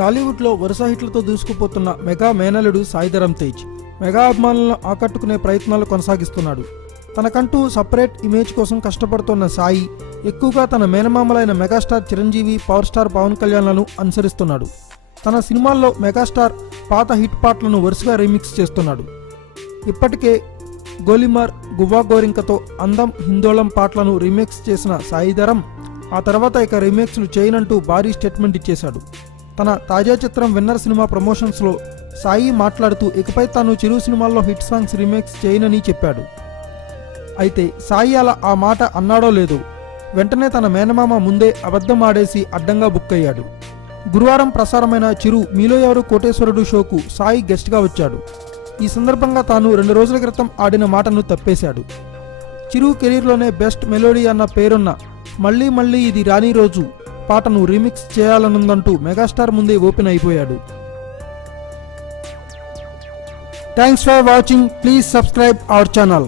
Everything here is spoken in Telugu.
టాలీవుడ్లో వరుస హిట్లతో దూసుకుపోతున్న మెగా మేనలుడు సాయి ధరమ్ తేజ్ మెగా అభిమానులను ఆకట్టుకునే ప్రయత్నాలు కొనసాగిస్తున్నాడు. తనకంటూ సపరేట్ ఇమేజ్ కోసం కష్టపడుతున్న సాయి ఎక్కువగా తన మేనమామలైన megastar Chiranjeevi, power star Pawan కళ్యాణ్లను అనుసరిస్తున్నాడు. తన సినిమాల్లో మెగాస్టార్ పాత హిట్ పాటలను వరుసగా రీమిక్స్ చేస్తున్నాడు. ఇప్పటికే గోలిమార్, గువ్వా గోరింకతో అందం, హిందోళం పాటలను రీమిక్స్ చేసిన సాయి ధరమ్ ఆ తర్వాత ఇక రీమేక్స్లు చేయనంటూ భారీ స్టేట్మెంట్ ఇచ్చేశాడు. తన తాజా చిత్రం విన్నర్ సినిమా ప్రమోషన్స్లో సాయి మాట్లాడుతూ ఇకపై తాను చిరు సినిమాల్లో హిట్ సాంగ్స్ రీమేక్స్ చేయనని చెప్పాడు. అయితే సాయి అలా ఆ మాట అన్నాడో లేదో వెంటనే తన మేనమామ ముందే అబద్ధం ఆడేసి అడ్డంగా బుక్ అయ్యాడు. గురువారం ప్రసారమైన చిరు మీలో ఎవరు కోటేశ్వరుడు షోకు సాయి గెస్ట్గా వచ్చాడు. ఈ సందర్భంగా తాను 2 రోజుల క్రితం ఆడిన మాటను తప్పేశాడు. చిరు కెరీర్లోనే బెస్ట్ మెలోడీ అన్న పేరున్న మళ్ళీ మళ్ళీ ఇది రాని రోజు పాటను రీమిక్స్ చేయాలనుందంటూ మెగాస్టార్ ముందే ఓపెన్ అయిపోయాడు. Thanks for watching. Please subscribe our channel.